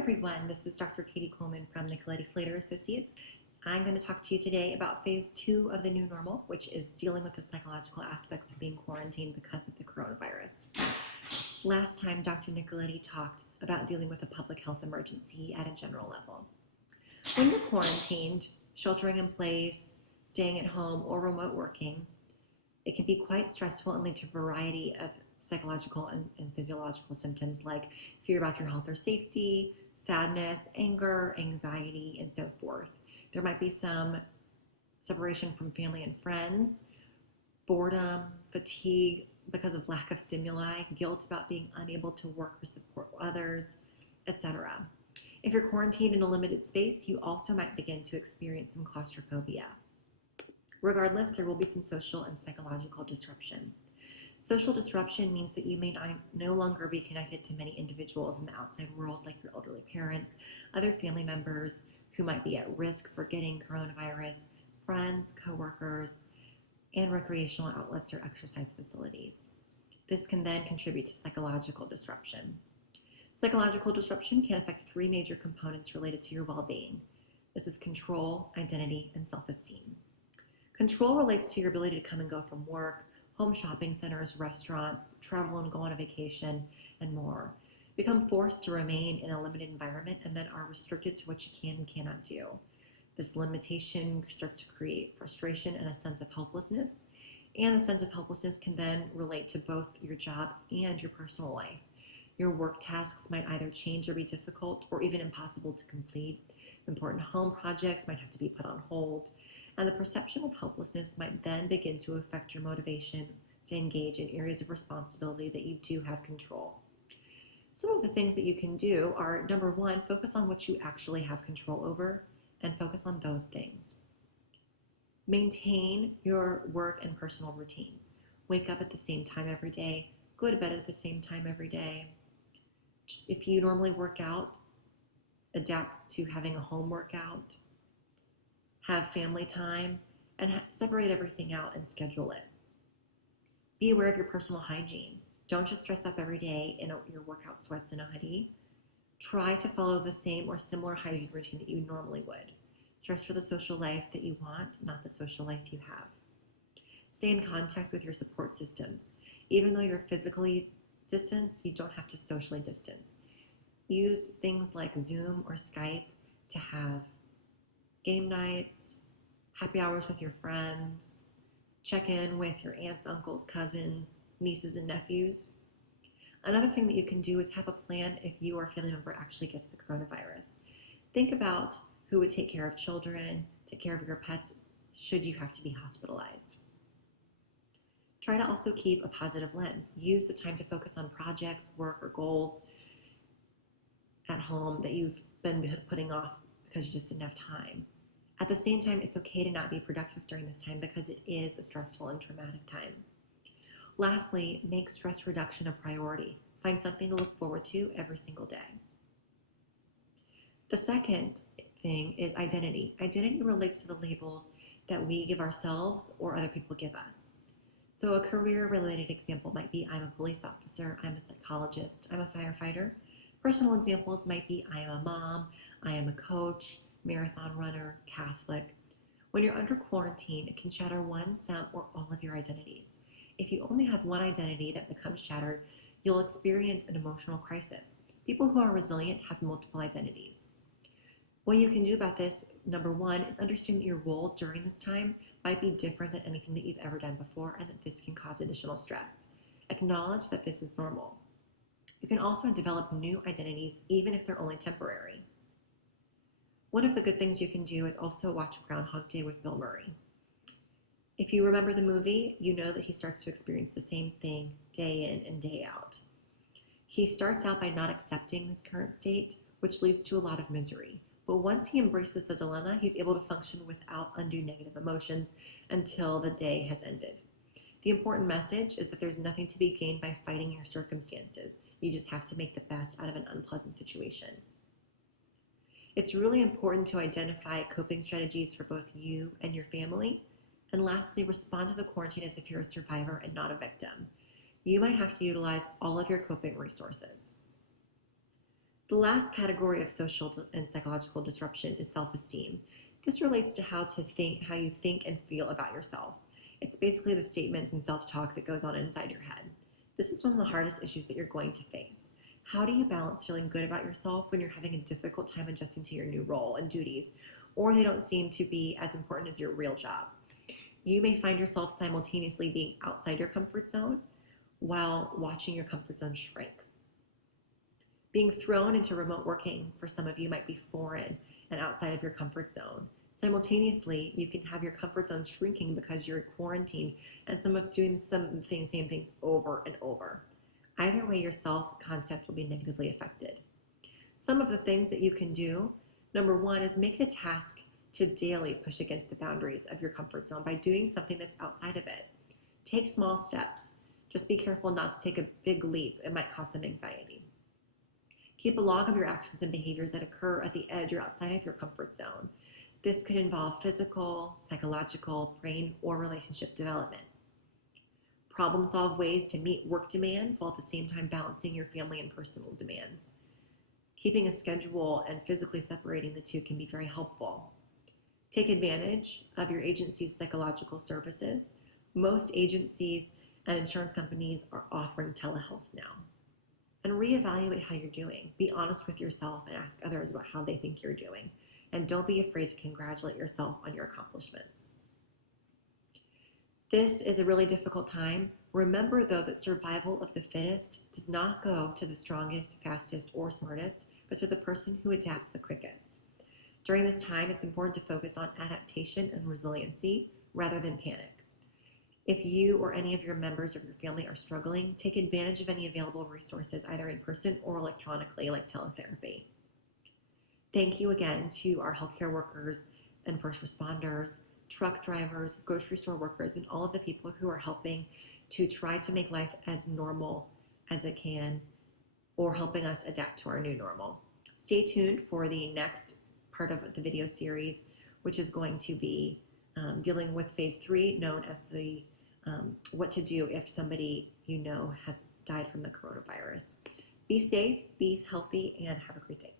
everyone, this is Dr. Katherine Kuhlman from Nicoletti-Flater Associates. I'm going to talk to you today about phase 2 of the new normal, which is dealing with the psychological aspects of being quarantined because of the coronavirus. Last time, Dr. Nicoletti talked about dealing with a public health emergency at a general level. When you're quarantined, sheltering in place, staying at home, or remote working, it can be quite stressful and lead to a variety of psychological and physiological symptoms like fear about your health or safety, sadness, anger, anxiety, and so forth. There might be some separation from family and friends, boredom, fatigue because of lack of stimuli, guilt about being unable to work or support others, etc. If you're quarantined in a limited space, you also might begin to experience some claustrophobia. Regardless, there will be some social and psychological disruption. Social disruption means that you may no longer be connected to many individuals in the outside world, like your elderly parents, other family members who might be at risk for getting coronavirus, friends, coworkers, and recreational outlets or exercise facilities. This can then contribute to psychological disruption. Psychological disruption can affect 3 major components related to your well-being. This is control, identity, and self-esteem. Control relates to your ability to come and go from work, home shopping centers, restaurants, travel and go on a vacation, and more. Become forced to remain in a limited environment and then are restricted to what you can and cannot do. This limitation starts to create frustration and a sense of helplessness. And the sense of helplessness can then relate to both your job and your personal life. Your work tasks might either change or be difficult or even impossible to complete. Important home projects might have to be put on hold. And the perception of helplessness might then begin to affect your motivation to engage in areas of responsibility that you do have control. Some of the things that you can do are, number 1, focus on what you actually have control over and focus on those things. Maintain your work and personal routines. Wake up at the same time every day. Go to bed at the same time every day. If you normally work out, adapt to having a home workout. Have family time, and separate everything out and schedule it. Be aware of your personal hygiene. Don't just dress up every day in your workout sweats and a hoodie. Try to follow the same or similar hygiene routine that you normally would. Dress for the social life that you want, not the social life you have. Stay in contact with your support systems. Even though you're physically distanced, you don't have to socially distance. Use things like Zoom or Skype to have game nights, happy hours with your friends, check in with your aunts, uncles, cousins, nieces, and nephews. Another thing that you can do is have a plan if you or a family member actually gets the coronavirus. Think about who would take care of children, take care of your pets, should you have to be hospitalized. Try to also keep a positive lens. Use the time to focus on projects, work, or goals at home that you've been putting off because you just didn't have time. At the same time, it's okay to not be productive during this time because it is a stressful and traumatic time. Lastly, make stress reduction a priority. Find something to look forward to every single day. The second thing is identity. Identity relates to the labels that we give ourselves or other people give us. So a career-related example might be I'm a police officer, I'm a psychologist, I'm a firefighter. Personal examples might be I am a mom, I am a coach, marathon runner, Catholic. When you're under quarantine, it can shatter one, some, or all of your identities. If you only have one identity that becomes shattered, you'll experience an emotional crisis. People who are resilient have multiple identities. What you can do about this, number 1, is understand that your role during this time might be different than anything that you've ever done before and that this can cause additional stress. Acknowledge that this is normal. You can also develop new identities even if they're only temporary. One of the good things you can do is also watch Groundhog Day with Bill Murray. If you remember the movie, you know that he starts to experience the same thing day in and day out. He starts out by not accepting his current state, which leads to a lot of misery. But once he embraces the dilemma, he's able to function without undue negative emotions until the day has ended. The important message is that there's nothing to be gained by fighting your circumstances. You just have to make the best out of an unpleasant situation. It's really important to identify coping strategies for both you and your family. And lastly, respond to the quarantine as if you're a survivor and not a victim. You might have to utilize all of your coping resources. The last category of social and psychological disruption is self-esteem. This relates to how you think and feel about yourself. It's basically the statements and self-talk that goes on inside your head. This is one of the hardest issues that you're going to face. How do you balance feeling good about yourself when you're having a difficult time adjusting to your new role and duties, or they don't seem to be as important as your real job? You may find yourself simultaneously being outside your comfort zone while watching your comfort zone shrink. Being thrown into remote working for some of you might be foreign and outside of your comfort zone. Simultaneously, you can have your comfort zone shrinking because you're quarantined and doing same things over and over. Either way, your self-concept will be negatively affected. Some of the things that you can do, number one, is make it a task to daily push against the boundaries of your comfort zone by doing something that's outside of it. Take small steps. Just be careful not to take a big leap. It might cause some anxiety. Keep a log of your actions and behaviors that occur at the edge or outside of your comfort zone. This could involve physical, psychological, brain, or relationship development. Problem solve ways to meet work demands while at the same time balancing your family and personal demands. Keeping a schedule and physically separating the two can be very helpful. Take advantage of your agency's psychological services. Most agencies and insurance companies are offering telehealth now. And reevaluate how you're doing. Be honest with yourself and ask others about how they think you're doing. And don't be afraid to congratulate yourself on your accomplishments. This is a really difficult time. Remember, though, that survival of the fittest does not go to the strongest, fastest, or smartest, but to the person who adapts the quickest. During this time, it's important to focus on adaptation and resiliency rather than panic. If you or any of your members of your family are struggling, take advantage of any available resources, either in person or electronically, like teletherapy. Thank you again to our healthcare workers and first responders, truck drivers, grocery store workers, and all of the people who are helping to try to make life as normal as it can, or helping us adapt to our new normal. Stay tuned for the next part of the video series, which is going to be dealing with phase 3, known as the what to do if somebody you know has died from the coronavirus. Be safe, be healthy, and have a great day.